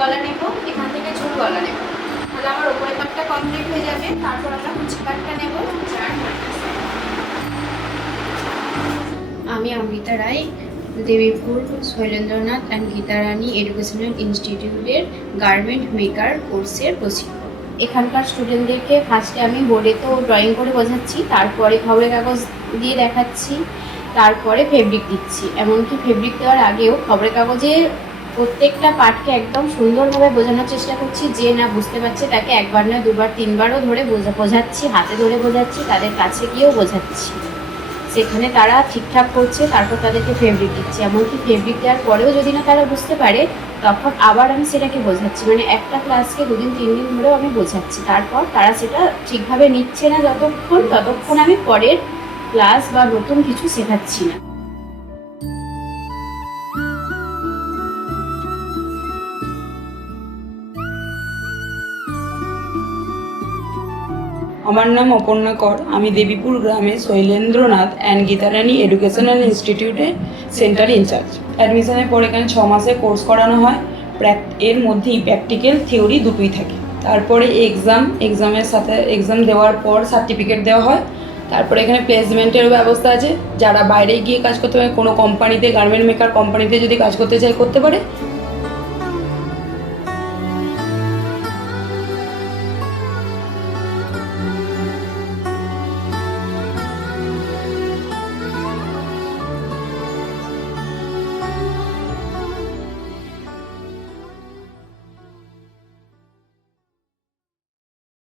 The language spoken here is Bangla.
গলা নেব, এখান থেকে ঝুল গলা নেব, তাহলে আমার উপরের পাটটা কমপ্লিট হয়ে যাবে। তারপর আমরা কুচি পাটটা নেব। আমি অমৃতা রায়, দেবীপুর শৈলেন্দ্রনাথ অ্যান্ড গীতারানী এডুকেশনাল ইনস্টিটিউটের গার্মেন্ট মেকার কোর্সের প্রশিক্ষক। এখানকার স্টুডেন্টদেরকে ফার্স্টে আমি বোর্ডে তো ড্রয়িং করে বোঝাচ্ছি, তারপরে খবরের কাগজ দিয়ে দেখাচ্ছি, তারপরে ফেব্রিক দিচ্ছি। এমনকি ফেব্রিক দেওয়ার আগেও খবরের কাগজে প্রত্যেকটা পার্টকে একদম সুন্দরভাবে বোঝানোর চেষ্টা করছি। যে না বুঝতে পারছে তাকে একবার না দুবার তিনবারও ধরে বোঝাচ্ছি, হাতে ধরে বোঝাচ্ছি, তাদের কাছে গিয়েও বোঝাচ্ছি। সেখানে তারা ঠিকঠাক করছে, তারপর তাদেরকে ফেব্রিক দিচ্ছি। এমনকি ফেব্রিক দেওয়ার পরেও যদি না তারা বুঝতে পারে, তখন আবার আমি সেটাকে বোঝাচ্ছি। মানে একটা ক্লাসকে 2 দিন 3 দিন ধরেও আমি বোঝাচ্ছি। তারপর তারা সেটা ঠিকভাবে নিচ্ছে না ততক্ষণ আমি পরের ক্লাস বা নতুন কিছু শেখাচ্ছি না। আমার নাম অপর্ণা কর। আমি দেবীপুর গ্রামে শৈলেন্দ্রনাথ অ্যান্ড গীতারানী এডুকেশনাল ইনস্টিটিউটে সেন্টার ইনচার্জ। অ্যাডমিশনের পর এখানে 6 মাসের কোর্স করানো হয়। এর মধ্যেই প্র্যাকটিক্যাল থিওরি দুটোই থাকে। তারপরে এক্সামের সাথে এক্সাম দেওয়ার পর সার্টিফিকেট দেওয়া হয়। তারপরে এখানে প্লেসমেন্টেরও ব্যবস্থা আছে। যারা বাইরে গিয়ে কাজ করতে পারে, কোনো কোম্পানিতে, গার্মেন্ট মেকার কোম্পানিতে যদি কাজ করতে চায় করতে পারে,